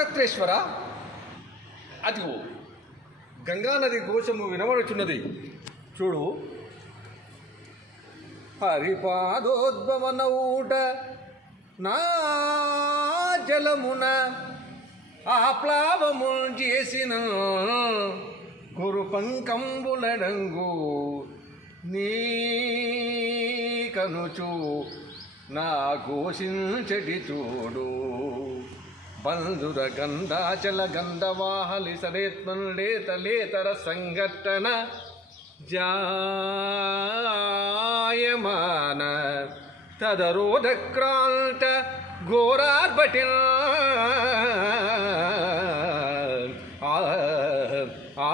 నక్షత్రేశ్వర అదిగో గంగానది ఘోషము వినబడుచున్నది. చూడు. హరిపాదోద్భవన ఊట నా జలమున ఆప్లావము చేసిన గురు పంకంబులడంగు నీ కనుచు నా ఘోషించటి చూడు. ಬಂಧುರ ಗಂಧಾಚಲ ಗಂಧವಾಹಲಿ ಸದೇತ್ಮನ್ಲೇತಲೇತರ ಸಂಘಟನ ಜಾಯಮಾನ ತದರೋಧಕ್ರಾಂತ ಘೋರಾರ್ಭಟಿನ ಆ ಆ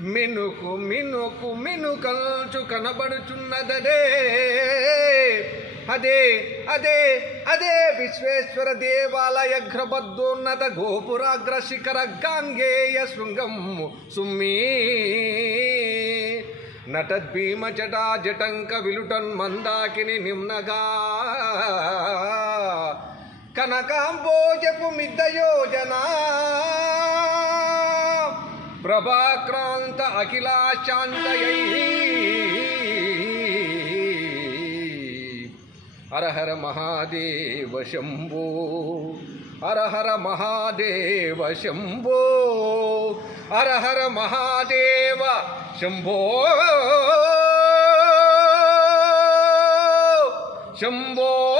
మినుకు మినుకు మినుకల్చు కనబడుచున్నదదే. అదే అదే అదే విశ్వేశ్వర దేవాలయ గ్రబద్దోన్నత గోపురాగ్ర శిఖర గాంగేయ శృంగం సుమ్మీ. నటద్భీమ జటా జటంక విలుటన్ మందాకిని నిమ్నగా. కనకాంబోజపు प्रभाक्रांत अखिलाशांत हर हर महादेव शंभो, हर हर महादेव शंभो, हर हर महादेव शंभो। शंभो।